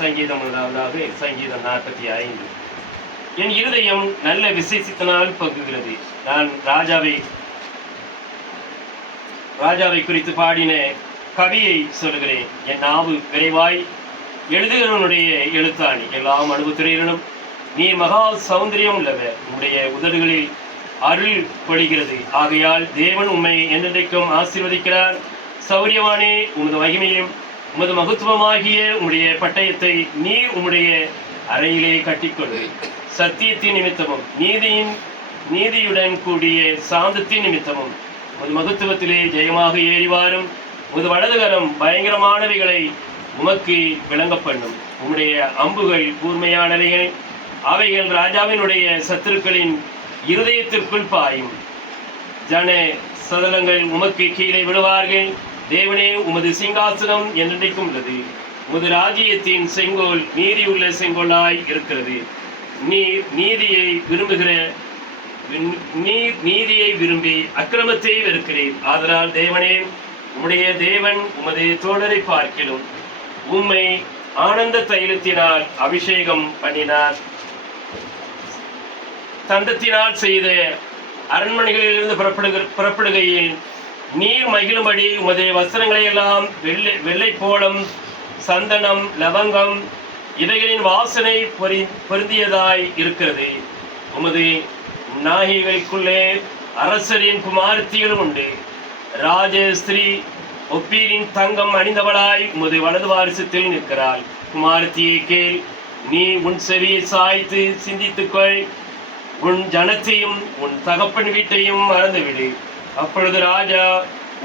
சங்கீதம் 1 சங்கீதம் 45. என் இருதயம் நல்ல விசேஷத்தினால் பங்குகிறது. நான் ராஜாவை குறித்து பாடின கவியை சொல்லுகிறேன். என் நாவு விரைவாய் எழுதுகிறவனுடைய எழுத்தாணி, எல்லாம் அனுபவத்துறையினும் நீர் மகா சௌந்தரியம் உள்ளவர், உம்முடைய உதடுகளில் அருள் பொழிகிறது. ஆகையால் தேவன் உம்மை என்றென்றைக்கும் ஆசீர்வதிக்கிறார். சௌரியவானே, உமது மகிமையும் உமது மகத்துவமாகிய உம்முடைய பட்டயத்தை நீர் உம்முடைய அறையிலே கட்டிக்கொண்டு சத்தியத்தின் நிமித்தமும் நீதியுடன் கூடிய சாந்தத்தின் நிமித்தமும் உமது மகத்துவத்திலே ஜெயமாக ஏறிவாரும். உமது வலதுகரம் பயங்கரமானவைகளை உமக்கு விளங்க பண்ணும். உம்முடைய அம்புகள் கூர்மையானவைகள், அவைகள் ராஜாவினுடைய சத்துருக்களின் இருதயத்திற்குள் பாயும். ஜன சதலங்கள் உமக்கு கீழே விழுவார்கள். தேவனே, உமது சிங்காசனம் என்றென்றைக்கும் உள்ளது. உமது ராஜ்யத்தின் செங்கோல் நீதியுள்ள செங்கோலாய் இருக்கிறது. நீதியை விரும்பி அக்கிரமத்தை வெறுக்கிறேன். ஆதலால் தேவனே, உம்முடைய தேவன் உமது தோழரை பார்க்கிலும் உம்மை ஆனந்த தைலத்தினால் அபிஷேகம் பண்ணினார். தந்தத்தினால் செய்த அரண்மனைகளிலிருந்து புறப்படுகையில் நீர் மகிழும்படி உமது வஸ்திரங்களை எல்லாம் வெள்ளை போலம், சந்தனம், லவங்கம் இவைகளின் வாசனை பொருந்தியதாய் இருக்கிறது. உமது நாயகிகளுக்குள்ளே அரசரின் குமாரத்திகளும் உண்டு. ராஜஸ்திரீ ஒப்பீரின் தங்கம் அணிந்தவளாய் உமது வலது வாரிசத்தில் நிற்கிறாள். குமாரத்தியை கேள், நீ உன் செவியை சாய்த்து சிந்தித்துக்கொள். உன் ஜனத்தையும் உன் தகப்பன் வீட்டையும் மறந்துவிடு. அப்பொழுது ராஜா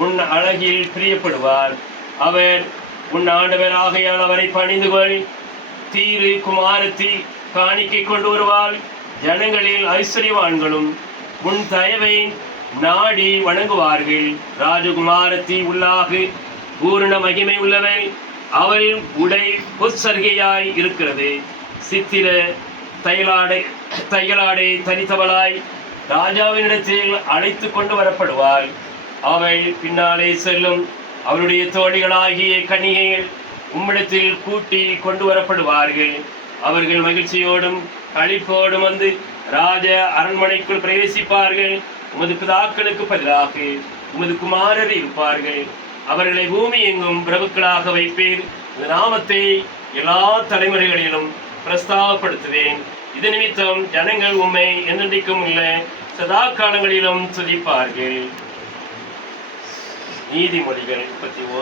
உன் அழகில் பிரியப்படுவார். அவர் உன் ஆண்டவர் ஆகையால் அவரை பணிந்துகொள். தீரு குமாரத்தி காணிக்கை கொண்டு வருவாள். ஜனங்களில் ஐஸ்வர்யவான்களும் உன் தயவை நாடி வணங்குவார்கள். ராஜகுமாரத்தி உள்ளாகு பூரண மகிமை உள்ளவள். அவள் உடை பொற்சர்கையாய் இருக்கிறது. சித்திர தையலாடை தனித்தவளாய் ராஜாவினிடத்தில் அழைத்து கொண்டு வரப்படுவாள். அவள் பின்னாலே செல்லும். அவளுடைய தோழிகளாகிய கன்னிகைகள் உம்மிடத்தில் கூட்டி கொண்டு வரப்படுவார்கள். அவர்கள் மகிழ்ச்சியோடும் களிப்போடும் வந்து ராஜ அரண்மனைக்குள் பிரவேசிப்பார்கள். உமது பிதாக்களுக்கு பதிலாக உமது குமாரர் இருப்பார்கள். அவர்களை பூமி எங்கும் பிரபுக்களாக வைப்பீர். இந்த நாமத்தை எல்லா தலைமுறைகளிலும் பிரஸ்தாபப்படுத்துவேன். இது நிமித்தம் ஜனங்கள் உம்மை என்றென்றைக்கும் உள்ள சதா காலங்களிலும் துதிப்பார்கள். நீதிமொழிகள் 31.